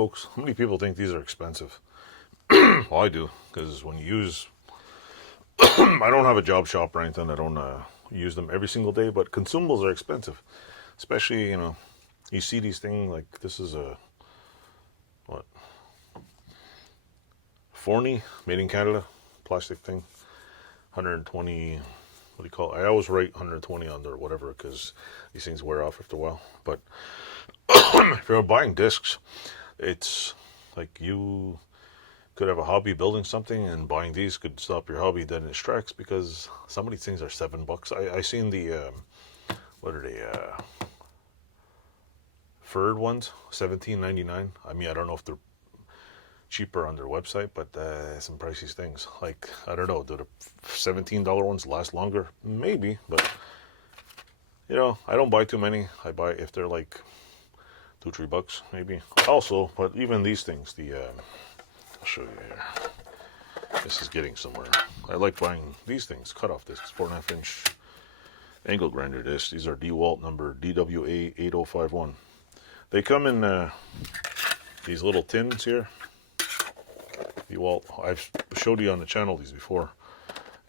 folks. How many people think these are expensive? Well, I do, because when you use, I don't have a job shop or anything. I don't use them every single day, but consumables are expensive. Especially, you see these things like this is a, what, Forney, made in Canada, plastic thing, 120, what do you call it? I always write 120 on there or whatever, because these things wear off after a while. But if you're buying discs, it's like you could have a hobby building something, and buying these could stop your hobby dead in its tracks, because some of these things are $7. I seen the what are they, furred ones, $17.99. I mean, I don't know if they're cheaper on their website, but some pricey things. Like, I don't know, do the $17 ones last longer? Maybe, but I don't buy too many. I buy if they're like $2-3 maybe. Also, but even these things, I'll show you here. This is getting somewhere. I like buying these things, cutoff discs, 4.5 inch angle grinder discs. These are DEWALT number DWA8051. They come in these little tins here. DEWALT. I've showed you on the channel these before,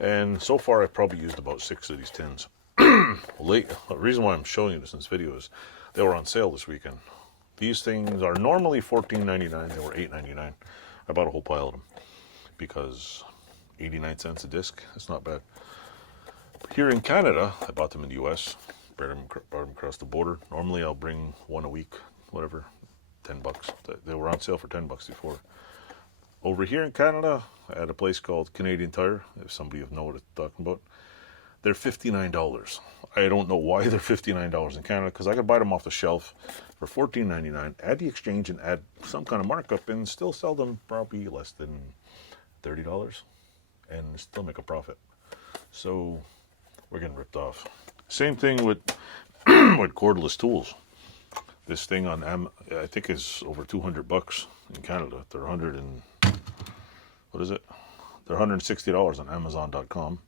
and so far I've probably used about 6 of these tins. The reason why I'm showing you this in this video is they were on sale this weekend. These things are normally $14.99. They were $8.99. I bought a whole pile of them because 89 cents a disc. It's not bad. Here in Canada, I bought them in the US. Brought them across the border. Normally I'll bring one a week, whatever, $10. They were on sale for $10 before. Over here in Canada, at a place called Canadian Tire, if somebody knows what I'm talking about, they're $59. I don't know why they're $59 in Canada, because I could buy them off the shelf for $14.99, add the exchange and add some kind of markup, and still sell them probably less than $30 and still make a profit. So we're getting ripped off. Same thing with with cordless tools. This thing on I think is over $200 in Canada. They're They're $160 on Amazon.com.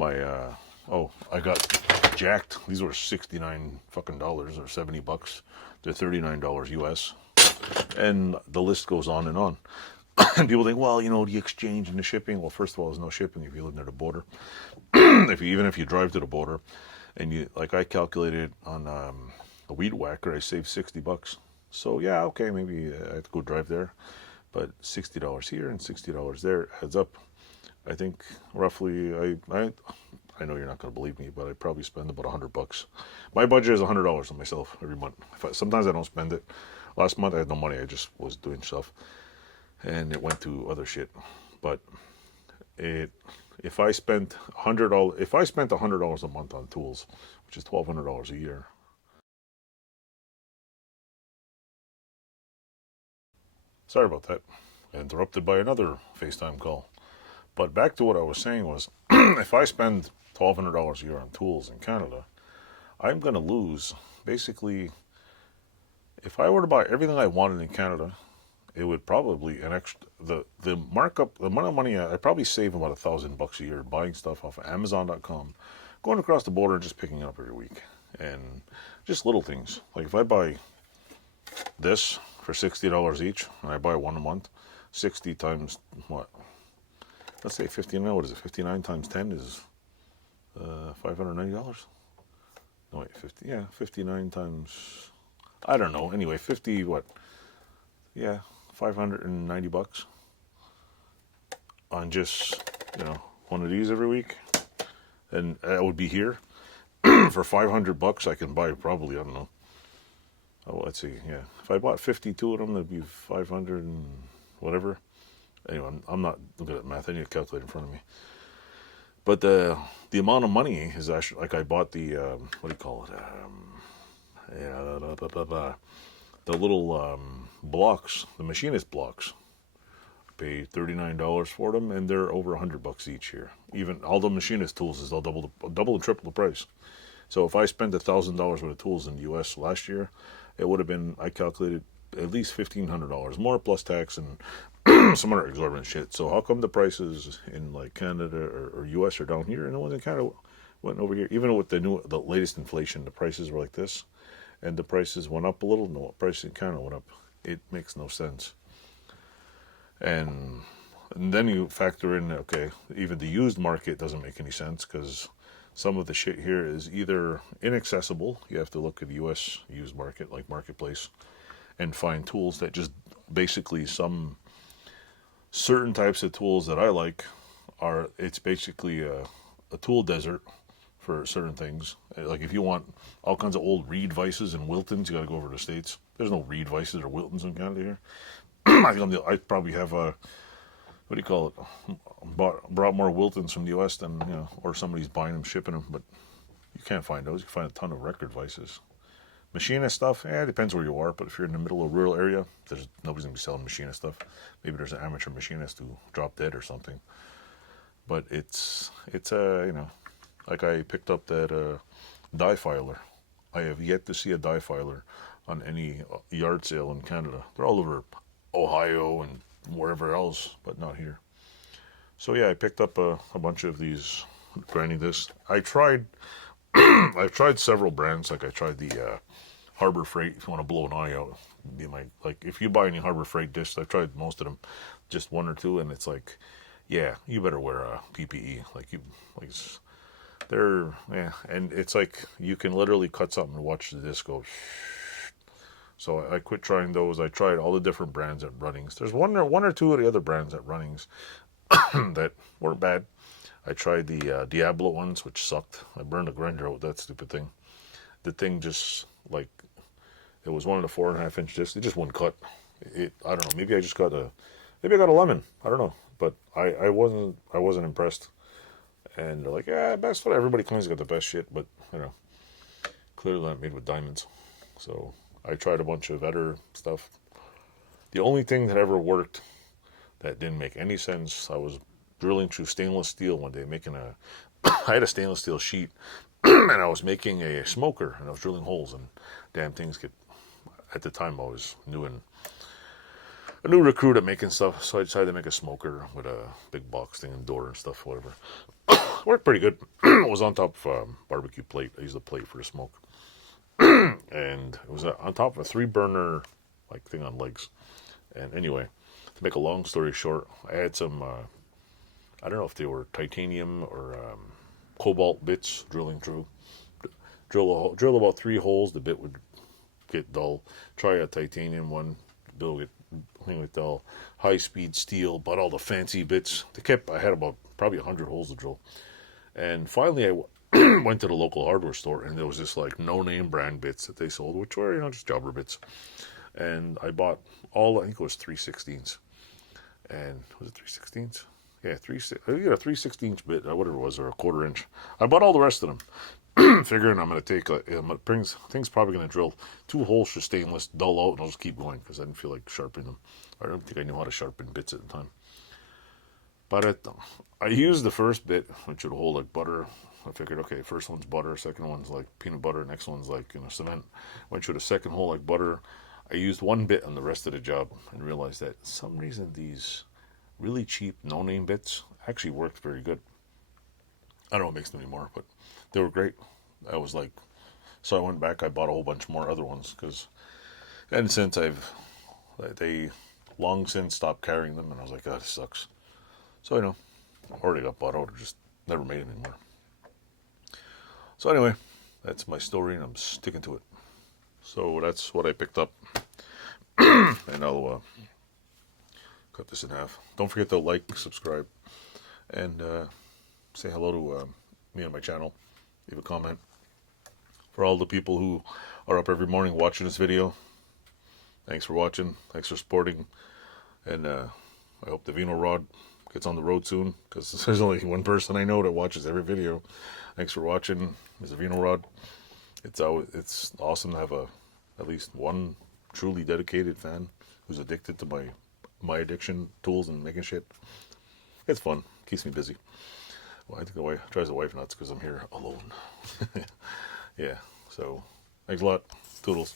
I got jacked. These were $69 fucking dollars or $70. They're $39 US. And the list goes on and on. And people think, well, the exchange and the shipping. Well, first of all, there's no shipping if you live near the border. Even if you drive to the border, and I calculated on a weed whacker, I saved $60. So yeah, okay, maybe I have to go drive there. But $60 here and $60 there adds up. I think roughly, I know you're not going to believe me, but I probably spend about $100. My budget is $100 on myself every month. Sometimes I don't spend it. Last month I had no money. I just was doing stuff, and it went to other shit. But if I spent $100 a month on tools, which is $1,200 a year. Sorry about that. Interrupted by another FaceTime call. But back to what I was saying was, if I spend $1,200 a year on tools in Canada, I'm going to lose, basically, if I were to buy everything I wanted in Canada, it would probably, the markup, the amount of money, I'd probably save about $1,000 a year buying stuff off of Amazon.com, going across the border and just picking it up every week. And just little things. Like if I buy this for $60 each, and I buy one a month, 60 times what? Let's say 59. What is it? 59 times 10 is $590. No wait, 50. Yeah, 59 times. I don't know. Anyway, 50 what? Yeah, $590 on just one of these every week, and that would be here for $500. I can buy probably, I don't know. Oh, let's see. Yeah, if I bought 52 of them, that'd be 500 and whatever. Anyway, I'm not good at math. I need a calculator in front of me. But the amount of money is actually, like I bought the what do you call it? The little blocks, the machinist blocks. Pay $39 for them, and they're over $100 each here. Even all the machinist tools is they'll double and triple the price. So if I spent $1,000 worth of tools in the U.S. last year, it would have been, I calculated, at least $1,500 more plus tax and some other exorbitant shit. So how come the prices in like Canada or U.S. are down here, and the ones in Canada went over here? Even with the latest inflation, the prices were like this, and the prices went up a little. No, the prices in Canada went up. It makes no sense. And then you factor in, okay, even the used market doesn't make any sense because some of the shit here is either inaccessible. You have to look at the U.S. used market, like Marketplace, and find tools that just basically some certain types of tools that I like are, it's basically a tool desert for certain things. Like if you want all kinds of old Reed vices and Wiltons, you got to go over to the States. There's no Reed vices or Wiltons in Canada here. I probably have a, what do you call it? Brought more Wiltons from the U.S. than, you know, or somebody's buying them, shipping them, but you can't find those. You can find a ton of record vices. Machinist stuff, it depends where you are, but if you're in the middle of a rural area, there's nobody's gonna be selling machinist stuff. Maybe there's an amateur machinist who dropped dead or something. But it's you know, like I picked up that die filer. I have yet to see a die filer on any yard sale in Canada. They're all over Ohio and wherever else, but not here. So yeah, I picked up a bunch of these grinding discs. I've tried several brands. Like I tried the Harbor Freight. If you want to blow an eye out, be my, like if you buy any Harbor Freight discs, I've tried most of them, just one or two, and it's like, yeah, you better wear a PPE. They're, yeah, and it's like you can literally cut something and watch the disc go. So I quit trying those. I tried all the different brands at Runnings. There's one or two of the other brands at Runnings that weren't bad. I tried the Diablo ones, which sucked. I burned a grinder out with that stupid thing. The thing just, like, it was one of the 4.5-inch discs. It just wouldn't cut. I don't know. Maybe I got a lemon. I don't know. But I wasn't impressed. And they're like, yeah, best foot. Everybody claims they got the best shit, but you know, clearly not made with diamonds. So I tried a bunch of other stuff. The only thing that ever worked that didn't make any sense, I was drilling through stainless steel one day, making I had a stainless steel sheet, and I was making a smoker, and I was drilling holes, and damn things at the time I was a new recruit at making stuff, so I decided to make a smoker with a big box thing and door and stuff, whatever. Worked pretty good. It was on top of a barbecue plate. I used a plate for the smoke. And it was on top of a 3-burner like thing on legs. And anyway, to make a long story short, I had some, I don't know if they were titanium or cobalt bits drilling through. Drill about 3 holes, the bit would get dull. Try a titanium one, the bill would get dull. High speed steel, bought all the fancy bits. I had about probably 100 holes to drill. And finally I went to the local hardware store, and there was this like no-name brand bits that they sold, which were, you know, just jobber bits. And I bought I think it was 3/16. And was it 3/16? Yeah, I get a 3/16 bit, whatever it was, or a 1/4 inch. I bought all the rest of them, figuring I'm going to take thing's probably going to drill 2 holes for stainless, dull out, and I'll just keep going because I didn't feel like sharpening them. I don't think I knew how to sharpen bits at the time. But I used the first bit, which would hold like butter. I figured, okay, first one's butter, second one's like peanut butter, next one's like, you know, cement. Went through the second hole like butter. I used one bit on the rest of the job and realized that for some reason these really cheap no-name bits actually worked very good. I don't know what makes them anymore, but they were great. I was like, so I went back, I bought a whole bunch more other ones, and since they long since stopped carrying them, and I was like, oh, this sucks. So, you know, already got bought out, or just never made it anymore. So anyway, that's my story, and I'm sticking to it. So that's what I picked up. And I'll cut this in half. Don't forget to like, subscribe, and say hello to me on my channel. Leave a comment. For all the people who are up every morning watching this video, thanks for watching. Thanks for supporting. And I hope the Vino Rod gets on the road soon, because there's only one person I know that watches every video. Thanks for watching, Mr. Vino Rod. It's awesome to have at least one truly dedicated fan who's addicted to my addiction tools and making shit. It's fun. Keeps me busy. Well, I think the wife drives the wife nuts because I'm here alone. Yeah. So thanks a lot. Toodles.